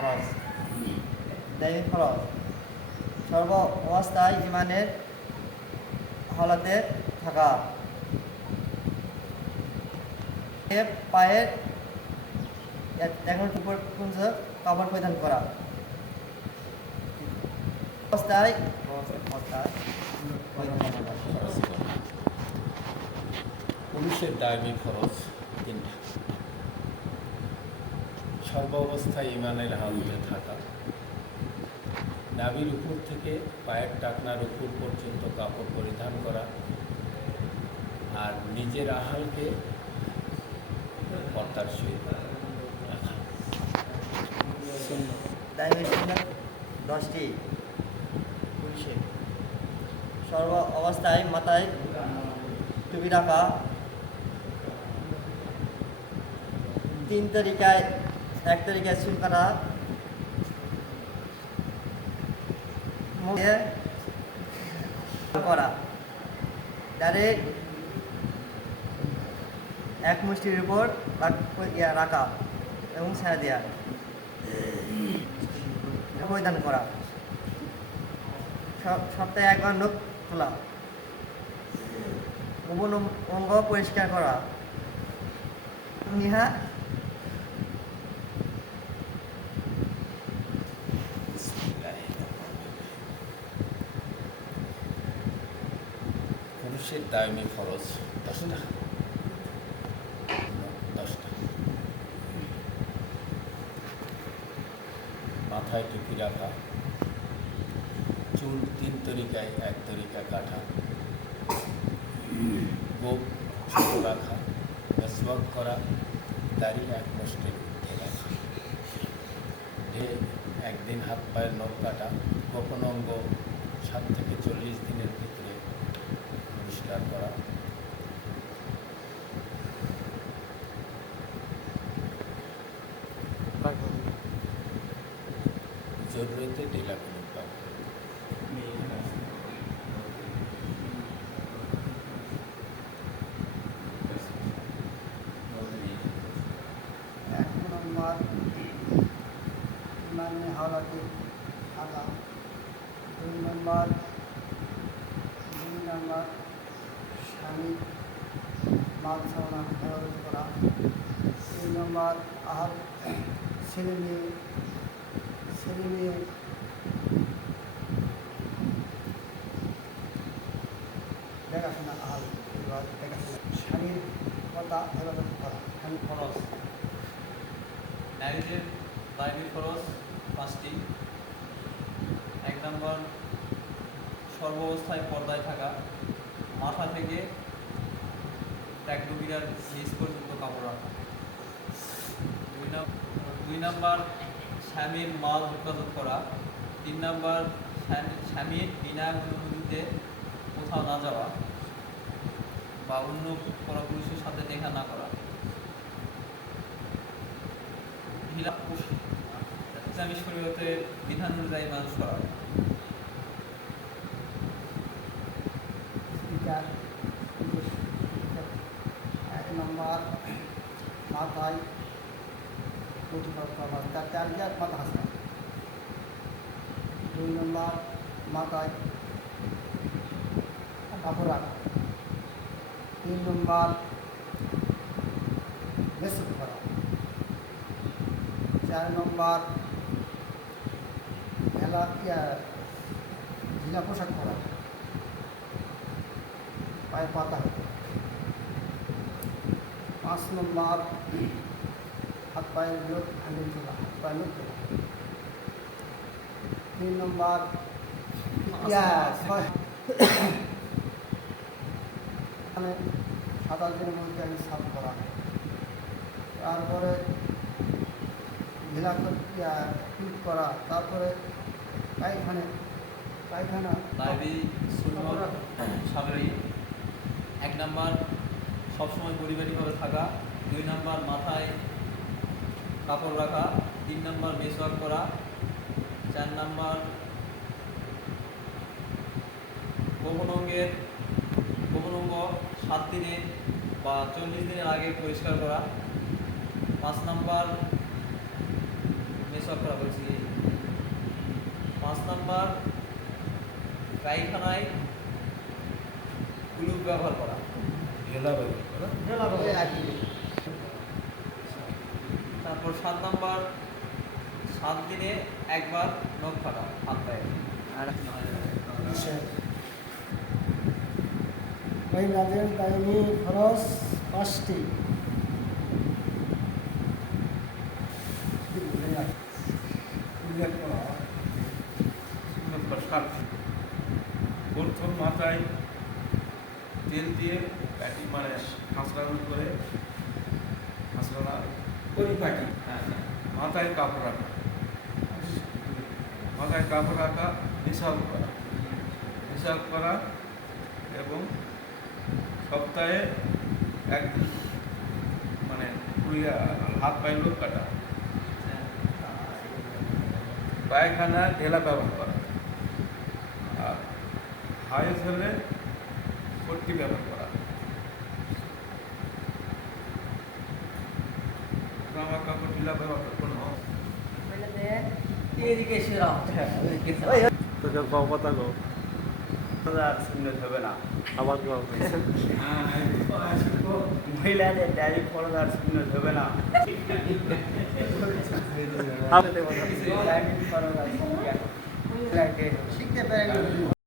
খরচ দায়ী খরচ সর্ব অবস্থায় ইমানের হালাতে থাকা। পায়ের এখন উপর পুঞ্জ কাপড় পরিধান করা। অবস্থায় পুরুষের দায়মি খরচ তিনটা। সর্ব অবস্থায় ইমানের হালতে থাকা। নাভির উপর থেকে পায়ের টাকনার উপর পর্যন্ত কাপড় পরিধান করা আর নিজের আহালকে পর্দার সহিত দশটি সর্ব অবস্থায় মাথায় টুপি রাখা। তিন তরিকায় এক তরিকায় চুল কাটা। করা। ডাইরেক্ট এক মুষ্টির উপর রাখ- এবং ছেড়ে দেওয়া পরিধান করা। সপ্তাহে একবার নখ তোলা। গোপন অঙ্গ পরিষ্কার করা। নিহা পুরুষের দায়মি খরচ দশটা দশটা মাথায় টুপি রাখা, চুল তিন তরিকায়, এক তরিকা কাটা গোপ রাখা মেসওয়াক করা, দাড়ি এক মুষ্টির ঊর্ধ্বে রাখা। একদিন হাত পায়ের নখ কাটা, গোপন অঙ্গ সাত থেকে চল্লিশ দিনের ভিতরে পরিষ্কার করা জরুরতে ঢিলা করে পাওয়া এক নম্বর ইমানে হাওলাতে থাকা দুই নম্বর দুই নম্বর স্বামী মাল সামনা হেফাজত করা তিন নম্বর আহার ছেলে মেয়ে ছেলে মেয়ে দেখাশোনা আহার দেখাশোনা স্বামীর কথা হেফাজত করা স্বামী খরচ নারীদের দায়বী খরচ পাঁচটি। এক নম্বর, সর্বাবস্থায় পর্দায় থাকা। মাথা থেকে এক নিচ পর্যন্ত কাপড় রাখা দুই নাম্বার স্বামীর মাল হেফাজত করা। তিন নাম্বার স্বামীর বিনা অনুমতিতে কোথাও না যাওয়া বা অন্য পরপুরুষের সাথে দেখা না করা। ইসলামী শরীয়তের বিধান অনুযায়ী মানুষ করা নম্বর মাথায় তার চার হাজার মাথা হাসা দুই নম্বর মাথায় কাপড় রাখা। তিন নম্বর মেসেজ করা। চার নম্বর ইয়া, ঢিলা পোশাক করা পায়ে পাতা হতো। পাঁচ নম্বর হাত পায়ের লোক হ্যান্ডেল তোলা হাত পায়ের লোক তোলা তিন নম্বর মানে সাতাশ দিনের মধ্যে আমি সাফ করা। তারপরে ঢিলা কর- করা। তারপরে পায়খানে। পায়খানা এক নাম্বার সবসময় পরিবারিকভাবে থাকা, দুই নাম্বার মাথায় কাপড় রাখা, তিন নাম্বার মেসওয়াক করা, চার নাম্বার গোপন অঙ্গের গোপন অঙ্গ সাত দিনে বা চল্লিশ দিনের আগে পরিষ্কার করা, পাঁচ নাম্বার মেসওয়াক করা বলছি। পাঁচ নাম্বার পায়খানায় কুলুপ ব্যবহার করা। তারপর সাত নাম্বার সাত দিনে একবার নখ কাটা হাত পায়ে মহিলাদের দায়নি খরচ পাঁচটি উল্লেখ করা। প্রথম মাথায় তেল দিয়ে প্যাটি মানে হাঁসড়ানো করে হাঁসড়ানা পরিপাটি মাথায় কাপড় রাখা। মাথায় কাপড় রাখা হিসাব করা। হিসাব করা এবং সপ্তাহে একদিন মানে হাত পায়ে লোক কাটা। পায়খানা ঢেলা ব্যবহার করা। আর হাইস হলে পট্টি ব্যবহার করা। মহিলাদের ডাইরেক্ট শূন্য হবে না। শিখতে পারেন।